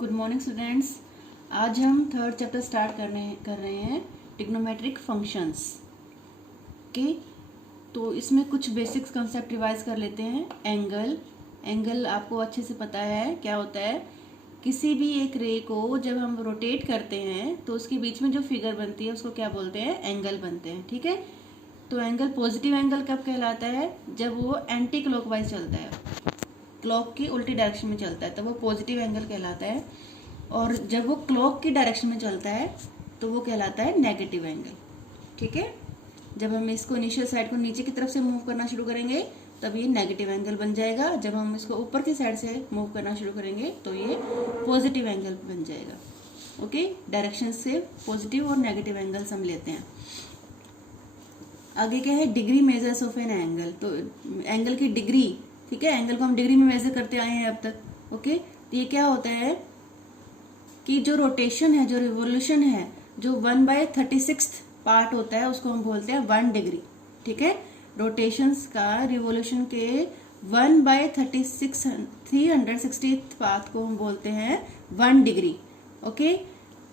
Good morning students. आज हम third chapter start कर रहे हैं ट्रिग्नोमेट्रिक फंक्शंस के। तो इसमें कुछ बेसिक्स कंसेप्ट रिवाइज कर लेते हैं। एंगल आपको अच्छे से पता है क्या होता है। किसी भी एक रे को जब हम रोटेट करते हैं तो उसके बीच में जो फिगर बनती है उसको क्या बोलते हैं, एंगल बनते हैं। ठीक है, तो एंगल पॉजिटिव एंगल कब कहलाता है, जब वो एंटी क्लॉकवाइज चलता है, क्लॉक की उल्टी डायरेक्शन में चलता है तो वो पॉजिटिव एंगल कहलाता है। और जब वो क्लॉक की डायरेक्शन में चलता है तो वो कहलाता है नेगेटिव एंगल। ठीक है, जब हम इसको इनिशियल साइड को नीचे की तरफ से मूव करना शुरू करेंगे तब ये नेगेटिव एंगल बन जाएगा। जब हम इसको ऊपर की साइड से मूव करना शुरू करेंगे तो ये पॉजिटिव एंगल बन जाएगा। ओके, डायरेक्शन से पॉजिटिव और नेगेटिव एंगल्स हम लेते हैं। आगे क्या है, degree measures of an angle. तो एंगल की डिग्री, ठीक है, एंगल को हम डिग्री में मेजर करते आए हैं अब तक। ओके, तो ये क्या होता है कि जो रोटेशन है, जो रिवोल्यूशन है, जो 1/36 पार्ट होता है उसको हम बोलते हैं 1 डिग्री। ठीक है, रोटेशंस का रिवोल्यूशन के 1/360 पार्ट को हम बोलते हैं 1 डिग्री। ओके,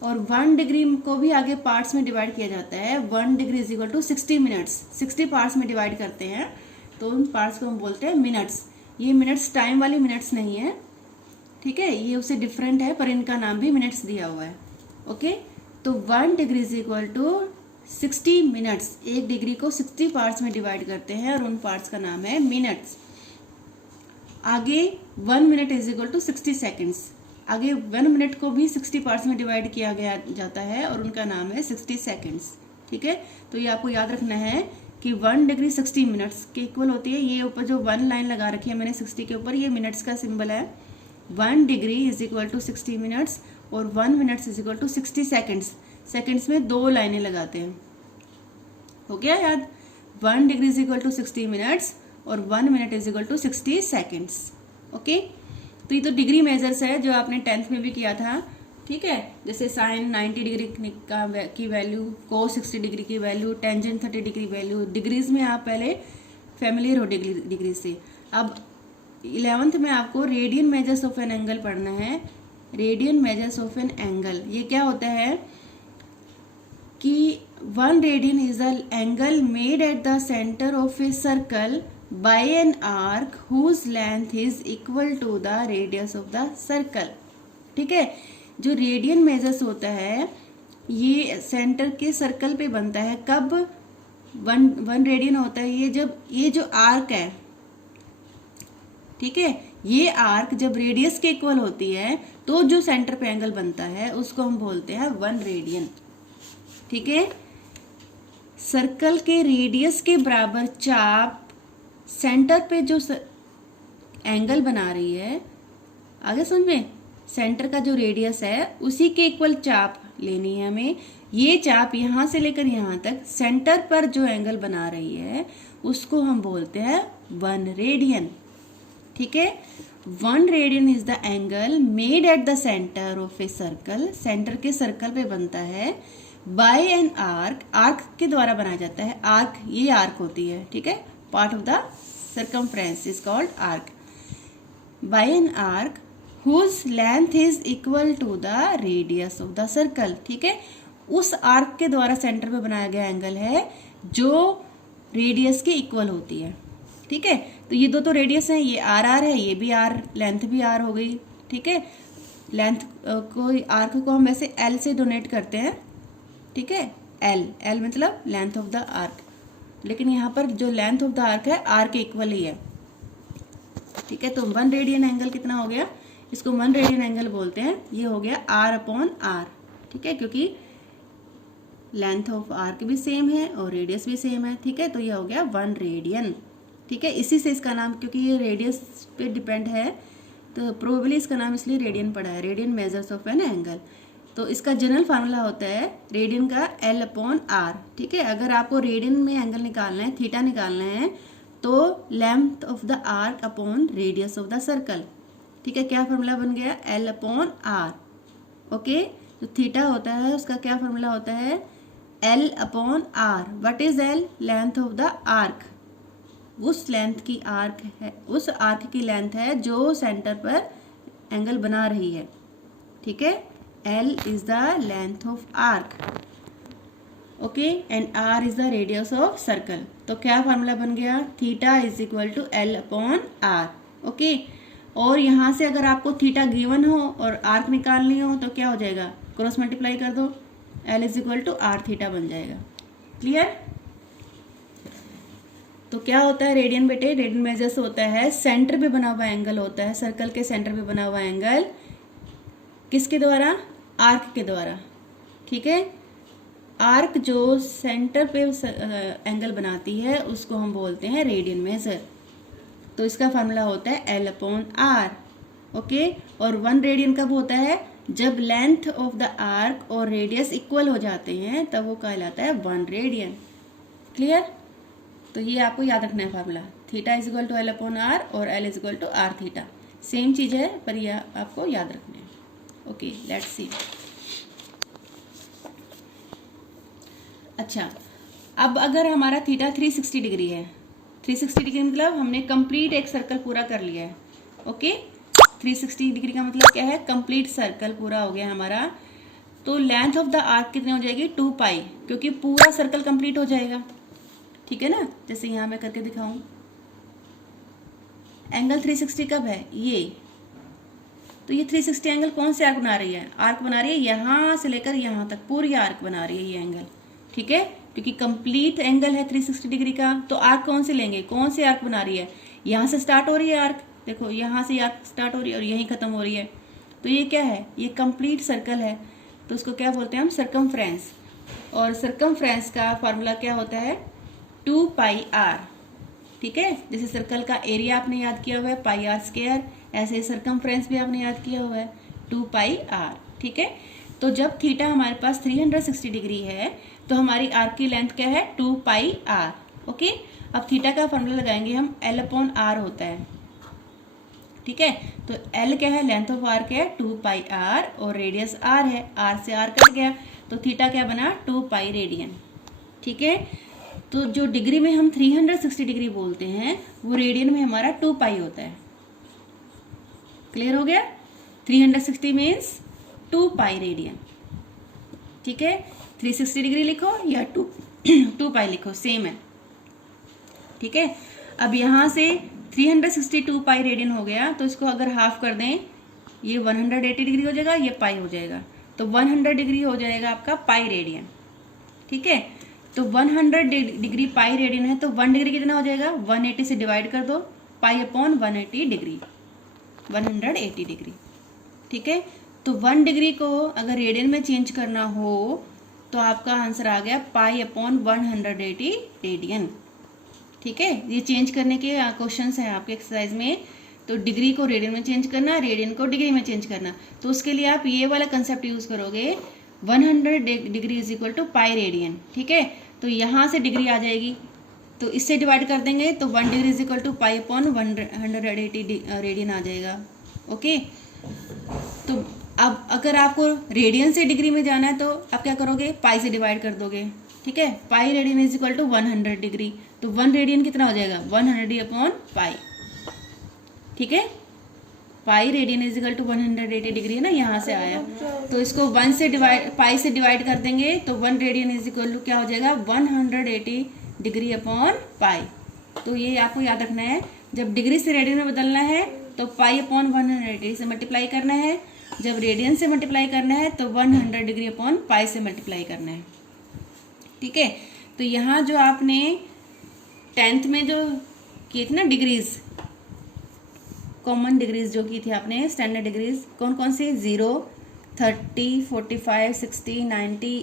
और 1 डिग्री को भी आगे पार्ट्स में डिवाइड किया जाता है। 1 degree is equal to 60 minutes. 60 parts में डिवाइड करते हैं तो उन पार्ट्स को हम बोलते हैं मिनट्स। ये मिनट्स टाइम वाली मिनट्स नहीं है, ठीक है, ये उससे डिफरेंट है, पर इनका नाम भी मिनट्स दिया हुआ है। ओके, तो 1 degree is equal to 60 minutes. 1 degree को 60 पार्ट्स में डिवाइड करते हैं और उन पार्ट्स का नाम है मिनट्स। आगे 1 minute is equal to 60 seconds. आगे 1 मिनट को भी 60 पार्ट्स में डिवाइड किया गया जाता है और उनका नाम है 60 सेकेंड्स। ठीक है, तो ये आपको याद रखना है कि 1 डिग्री 60 मिनट्स के इक्वल होती है। ये ऊपर जो 1 लाइन लगा रखी है मैंने 60 के ऊपर, ये मिनट्स का सिंबल है। 1 degree is equal to 60 minutes और 1 minutes is equal to 60 seconds. Seconds में 2 लाइनें लगाते हैं। हो गया याद, 1 degree is equal to 60 minutes और 1 minute is equal to 60 seconds. Okay, तो ये तो डिग्री मेजर्स है जो आपने 10th में भी किया था। ठीक है, जैसे साइन 90 डिग्री की वैल्यू, कोस 60 डिग्री की value, tangent 30 degree value. Degrees में आप पहले फेमिलियर हो डिग्री से। अब 11th में आपको radian measures of an angle पढ़ना है। Radian measures of an angle, ये क्या होता है कि 1 radian is the angle made at the centre of a circle by an arc whose length is equal to the radius of the circle. ठीक है, जो रेडियन मेजर्स होता है ये सेंटर के सर्कल पे बनता है। कब 1 रेडियन होता है ये जब ये जो आर्क है, ठीक है, ये आर्क जब रेडियस के इक्वल होती है तो जो सेंटर पे एंगल बनता है उसको हम बोलते हैं 1 रेडियन। ठीक है, सर्कल के रेडियस के बराबर चाप सेंटर पे जो एंगल बना रही है, आगे समझ में, सेंटर का जो रेडियस है उसी के इक्वल चाप लेनी है हमें। ये चाप यहां से लेकर यहां तक सेंटर पर जो एंगल बना रही है उसको हम बोलते हैं 1 रेडियन। ठीक है, 1 radian is the angle made at the centre of a circle. Centre के सर्कल पे बनता है बाय एन आर्क। आर्क के द्वारा बनाया जाता है। आर्क, ये आर्क होती है, ठीक है, part of the circumference is called arc. By an arc whose length is equal to the radius of the circle. ठीक है, उस आर्क के द्वारा सेंटर पे बनाया गया एंगल है जो रेडियस के इक्वल होती है। ठीक है, तो ये दो तो रेडियस है, ये आर है, ये भी आर, लेंथ भी आर हो गई। ठीक है, लेंथ को, आर्क को हम वैसे एल से डोनेट करते हैं। ठीक है, एल मतलब लेंथ ऑफ द आर्क, लेकिन यहाँ पर जो लेंथ ऑफ द आर्क है आर के इक्वल ही है। ठीक है, तो 1 रेडियन एंगल कितना हो गया, इसको 1 रेडियन एंगल बोलते हैं। ये हो गया R/R। ठीक है, क्योंकि लेंथ ऑफ आर्क भी सेम है और रेडियस भी सेम है। ठीक है, तो ये हो गया 1 रेडियन। ठीक है, इसी से इसका नाम, क्योंकि ये रेडियस पे डिपेंड है तो प्रोबेबली इसका नाम इसलिए रेडियन पड़ा है, radian measures of an angle. तो इसका जनरल फार्मूला होता है रेडियन का L/R। ठीक है, अगर आपको रेडियन में एंगल निकालना है, थीटा निकालना है, तो length of the arc upon radius of the circle. ठीक है, क्या फार्मूला बन गया, L/R। ओके, तो थीटा होता है, उसका क्या फार्मूला होता है, L/R। What is L, length of the arc. उस लेंथ की आर्क है, उस आर्क की लेंथ है जो सेंटर पर एंगल बना रही है। ठीक है। L is the length of arc, okay, and R is the radius of circle. तो क्या फार्मूला बन गया, theta is equal to L upon R, okay. और यहाँ से अगर आपको थीटा गिवन हो और आर्क निकालनी हो तो क्या हो जाएगा, क्रॉस मल्टीप्लाई कर दो, L is equal to R theta बन जाएगा। क्लियर। तो क्या होता है रेडियन बेटे, रेडियन मेजर से होता है सेंटर पे बना हुआ एंगल होता है, सर्कल के सेंटर पे बना हुआ एंगल किसके द्वारा, आर्क के द्वारा, ठीक है। आर्क जो सेंटर पे एंगल बनाती है उसको हम बोलते हैं रेडियन मेजर। तो इसका फार्मूला होता है एल अपॉन आर, ओके। और 1 रेडियन कब होता है, जब लेंथ ऑफ द आर्क और रेडियस इक्वल हो जाते हैं तब वो कहलाता है 1 रेडियन। क्लियर। तो ये आपको याद रखना है formula, theta is equal to L upon R और L is equal to R theta, same चीज है पर ये आपको याद रखना है। Okay, let's see. अच्छा, अब अगर हमारा थीटा 360 डिग्री है, 360 डिग्री मतलब हमने कंप्लीट एक सर्कल पूरा कर लिया है, ओके। 360 डिग्री का मतलब क्या है, कंप्लीट सर्कल पूरा हो गया हमारा। तो लेंथ ऑफ द आर्क कितनी हो जाएगी, 2 पाई, क्योंकि पूरा सर्कल कंप्लीट हो जाएगा, ठीक है ना। जैसे यहां मैं करके दिखाऊं, एंगल 360 कब है, ये। तो ये 360 एंगल कौन से आर्क बना रही है, आर्क बना रही है यहां से लेकर यहां तक, पूरी आर्क बना रही है ये एंगल, ठीक है। क्योंकि कंप्लीट एंगल है 360 डिग्री का, तो आर्क कौन से लेंगे, कौन से आर्क बना रही है, यहां से स्टार्ट हो रही है आर्क, देखो यहां से आर्क स्टार्ट हो रही है और यहीं खत्म हो रही है। तो ये क्या है, ये कंप्लीट सर्कल है, तो उसको क्या बोलते हैं हम, सर्कमफ्रेंस। और सर्कमफ्रेंस का फॉर्मूला क्या होता है, 2 पाई आर, ठीक है। जैसे सर्कल का एरिया आपने याद किया हुआ है पाई आर स्क्वायर, ऐसे सर्कमफ्रेंस भी आपने याद किया हुआ है 2 पाई आर, ठीक है। तो जब थीटा हमारे पास 360 डिग्री है तो हमारी आर्क की लेंथ क्या है, 2 पाई आर, ओके। अब थीटा का फॉर्मूला लगाएंगे हम, एल अपॉन आर होता है, ठीक है। तो एल क्या है, लेंथ ऑफ आर्क है 2 पाई आर और रेडियस आर है, आर से आर कट गया तो थीटा क्या बना, 2 पाई रेडियन, ठीक है। तो जो डिग्री में हम 360 डिग्री बोलते हैं वो रेडियन में हमारा 2 पाई होता है। क्लियर हो गया, 360 मीन्स 2 पाई रेडियन, ठीक है। 360 डिग्री लिखो या 2 पाई लिखो, सेम है, ठीक है। अब यहां से 362 पाई रेडियन हो गया, तो इसको अगर हाफ कर दें ये 180 डिग्री हो जाएगा, ये पाई हो जाएगा, तो 100 डिग्री हो जाएगा आपका पाई रेडियन, ठीक है। तो 100 डिग्री पाई रेडियन है, तो 1 डिग्री कितना हो जाएगा, 180 से डिवाइड कर दो, पाई अपॉन 180 डिग्री, 180 डिग्री, ठीक है। तो 1 डिग्री को अगर रेडियन में चेंज करना हो तो आपका आंसर आ गया पाई अपॉन 180 रेडियन, ठीक है। ये चेंज करने के क्वेश्चंस हैं आपके एक्सरसाइज में, तो डिग्री को रेडियन में चेंज करना, रेडियन को डिग्री में चेंज करना, तो उसके लिए आप ये वाला कंसेप्ट यूज करोगे, 100 degree is equal to pi radian, ठीक है। तो यहाँ से डिग्री आ जाएगी, तो इससे डिवाइड कर देंगे तो 1 degree is equal to pi upon 180 radian आ जाएगा, ओके। तो अब अगर आपको रेडियन से डिग्री में जाना है तो आप क्या करोगे, पाई से डिवाइड कर दोगे, ठीक है। Pi radian is equal to 100 degree, तो 1 रेडियन कितना हो जाएगा, 100 अपॉन पाई, ठीक है। Pi radian is equal to 180 degree है ना, यहाँ से आया, तो इसको 1 से डिवाइड, पाई से डिवाइड कर देंगे तो 1 रेडियन इज इक्वल टू क्या हो जाएगा, 180 डिग्री अपॉन पाई। तो ये आपको याद रखना है, जब डिग्री से रेडियन में बदलना है तो पाई अपॉन 180 से मल्टीप्लाई करना है, जब रेडियन से मल्टीप्लाई करना है तो 100 डिग्री अपॉन पाई से मल्टीप्लाई करना है, ठीक है। तो यहाँ जो आपने 10th में जो की थी ना डिग्रीज, कॉमन डिग्रीज जो की थी आपने, स्टैंडर्ड डिग्रीज कौन कौन सी, 0, 30, 45, 60, 90,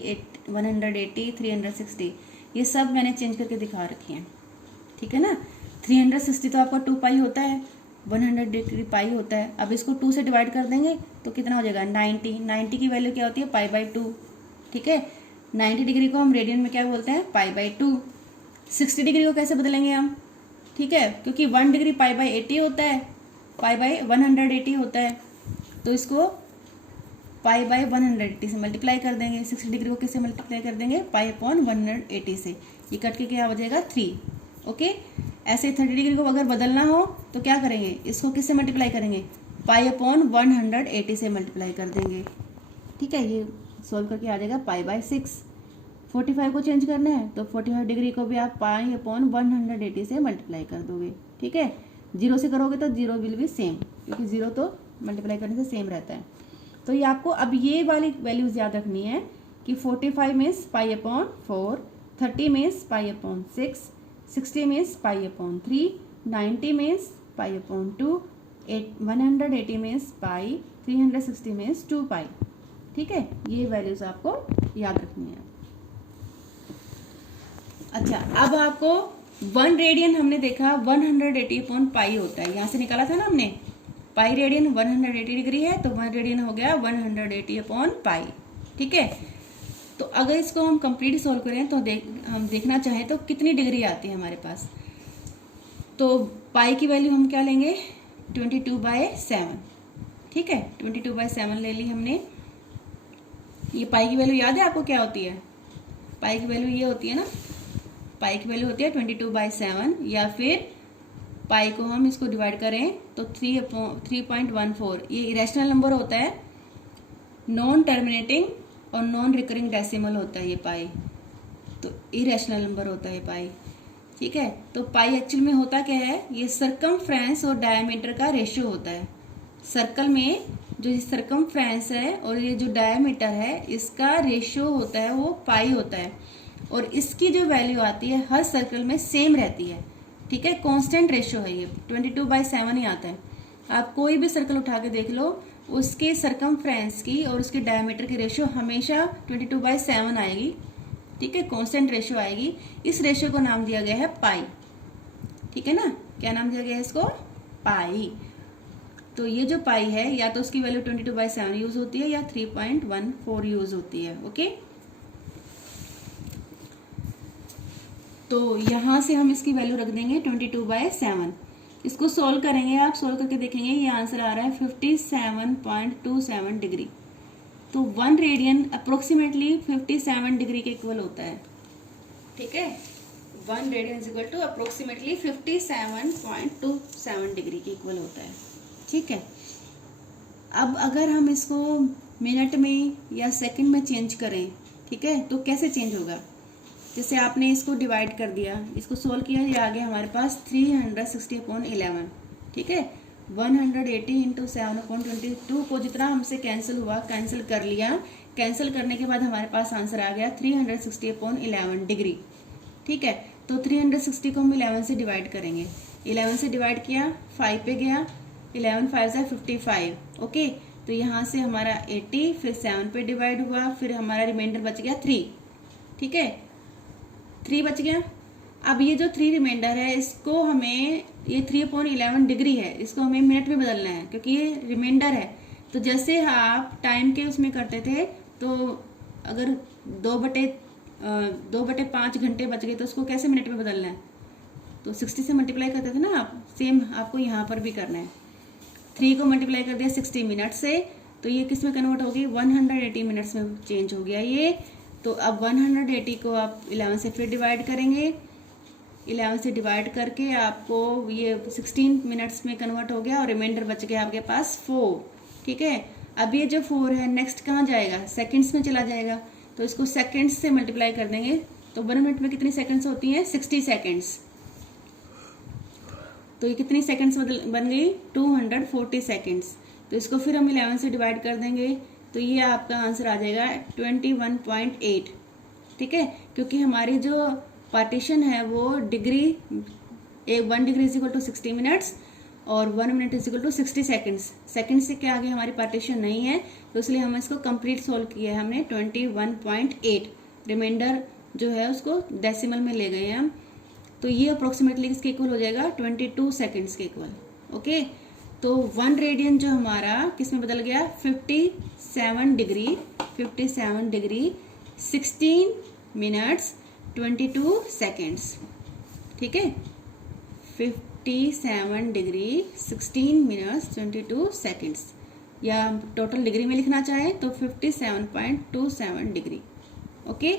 180, 360, ये सब मैंने चेंज करके दिखा रखी हैं, ठीक है ना। 360 तो आपका 2 पाई होता है, 100 डिग्री पाई होता है। अब इसको 2 से डिवाइड कर देंगे तो कितना हो जाएगा, 90, 90 की वैल्यू क्या होती है, पाई बाई 2, ठीक है। 90 डिग्री को हम रेडियन में क्या बोलते हैं, पाई बाई 2। 60 डिग्री को कैसे बदलेंगे हम, ठीक है, क्योंकि 1 डिग्री पाई बाई 80 होता है, पाई बाई 180 होता है, तो इसको पाई बाई 180 से मल्टीप्लाई कर देंगे। 60 डिग्री को किससे मल्टीप्लाई कर देंगे, पाई अपॉन 180 से, ये कट के क्या हो जाएगा, 3, ओके। ऐसे 30 डिग्री को अगर बदलना हो तो क्या करेंगे, इसको किससे मल्टीप्लाई करेंगे, पाई अपॉन 180 से मल्टीप्लाई कर देंगे। ठीक है, ये सॉल्व करके आ जाएगा पाई बाय 6। 45 को चेंज करना है तो 45 डिग्री को भी आप पाई अपॉन 180 से मल्टीप्लाई कर दोगे। ठीक है, 0 से करोगे तो 0 विल बी सेम, क्योंकि 0 तो मल्टीप्लाई करने से सेम रहता है। तो ये आपको अब ये वाली वैल्यूज याद रखनी है कि 45 means pi upon 4, 30 means pi upon 6, 60 means pi upon 3, 90 means pi upon 2, 180 means पाई, 360 मीन्स 2 पाई। ठीक है, ये वैल्यूज आपको याद रखनी है। अच्छा, अब आपको 1 रेडियन हमने देखा 180 अपॉन पाई होता है, यहाँ से निकाला था ना हमने, पाई रेडियन 180 डिग्री है, तो 1 रेडियन हो गया 180 अपॉन पाई। ठीक है, तो अगर इसको हम कंप्लीट सॉल्व करें तो हम देखना चाहें तो कितनी डिग्री आती है हमारे पास, तो पाई की वैल्यू हम क्या लेंगे 22/7। ठीक है, 22/7 ले ली हमने। ये पाई की वैल्यू याद है आपको क्या होती है? पाई की वैल्यू ये होती है ना, पाई की वैल्यू होती है 22/7, या फिर पाई को हम इसको डिवाइड करें तो 3.14। ये इरेशनल नंबर होता है, नॉन टर्मिनेटिंग और नॉन रिकरिंग डेसिमल होता है ये पाई, तो इरेशनल नंबर होता है पाई। ठीक है, तो पाई एक्चुअल में होता क्या है, ये सरकमफ्रेंस और डायमीटर का रेशियो होता है। सर्कल में जो सरकमफ्रेंस है और ये जो डायमीटर है इसका रेशियो होता है, वो पाई होता है, और इसकी जो वैल्यू आती है हर सर्कल में सेम रहती है। ठीक है, कांस्टेंट रेशियो है ये, 22/7 ही आता है। आप कोई भी सर्कल उठा के देख लो, उसके सरकमफ्रेंस की और उसके डायमीटर की रेशियो हमेशा 22/7 आएगी। ठीक है, कांस्टेंट रेशियो आएगी। इस रेशियो को नाम दिया गया है पाई। ठीक है ना, क्या नाम दिया गया है इसको? पाई। तो ये जो पाई है या तो उसकी वैल्यू 22/7 यूज होती है या 3.14 यूज होती है। ओके, तो यहां से हम इसकी वैल्यू रख देंगे 22/7। इसको सोल्व करेंगे, आप सोल्व करके देखेंगे, ये आंसर आ रहा है 57.27 डिग्री। तो 1 रेडियन अप्रोक्सीमेटली 57 डिग्री के इक्वल होता है। ठीक है, 1 radian is equal to approximately 57.27 degree के इक्वल होता है। ठीक है, अब अगर हम इसको मिनट में या सेकंड में चेंज करें, ठीक है, तो कैसे चेंज होगा? जैसे आपने इसको डिवाइड कर दिया, इसको सोल्व किया, ये आ गया हमारे पास 360/11। ठीक है, 180 × 7/22 को जितना हमसे कैंसिल हुआ कैंसिल कर लिया। कैंसिल करने के बाद हमारे पास आंसर आ गया 360/11 डिग्री। ठीक है, तो 360 को हम 11 से डिवाइड करेंगे। 11 से डिवाइड किया, 5 पे गया, 11 5 × 55। ओके, तो यहाँ से हमारा 80, फिर 7 पे डिवाइड हुआ, फिर हमारा रिमाइंडर बच गया 3। ठीक है, 3 बच गया। अब ये जो 3 रिमाइंडर है, इसको हमें, ये 3/11 डिग्री है, इसको हमें मिनट में बदलना है, क्योंकि ये रिमाइंडर है। तो जैसे आप टाइम के उसमें करते थे, तो अगर 2/5 घंटे बच गए तो उसको कैसे मिनट में बदलना है? तो 60 से मल्टीप्लाई करते थे ना आप, सेम आपको यहाँ पर भी करना है। 3 को मल्टीप्लाई कर दिया 60 मिनट से, तो ये किस में कन्वर्ट होगी? 180 मिनट्स में चेंज हो गया ये। तो अब 180 को आप 11 से फिर डिवाइड करेंगे। 11 से डिवाइड करके आपको ये 16 मिनट्स में कन्वर्ट हो गया, और रिमाइंडर बच गया आपके पास 4। ठीक है, अब ये जो 4 है नेक्स्ट कहाँ जाएगा? सेकंड्स में चला जाएगा। तो इसको सेकंड्स से मल्टीप्लाई कर देंगे, तो 1 मिनट में कितनी सेकंड्स होती हैं? 60 सेकंड्स। तो ये कितनी सेकंड्स बन गई? 240 सेकंड्स। तो इसको फिर हम 11 से डिवाइड कर देंगे, तो ये आपका आंसर आ जाएगा 21.8। ठीक है, क्योंकि हमारी जो पार्टीशन है वो degree, 1 degree is equal to 60 minutes और 1 minute is equal to 60 seconds. Second से क्या आगे हमारी पार्टीशन नहीं है, तो इसलिए हम इसको कंप्लीट सोल्व किया है हमने 21.8। रिमाइंडर जो है उसको डेसिमल में ले गए हैं हम, तो ये अप्रोक्सीमेटली किसके इक्वल हो जाएगा? 22 सेकंड्स के इक्वल। ओके, तो 1 रेडियन जो हमारा किस में बदल गया? 57 डिग्री, 16 मिनट्स 22 सेकंड्स। ठीक है, 57 डिग्री 16 मिनट्स 22 सेकंड्स, या टोटल डिग्री में लिखना चाहे तो 57.27 डिग्री। ओके।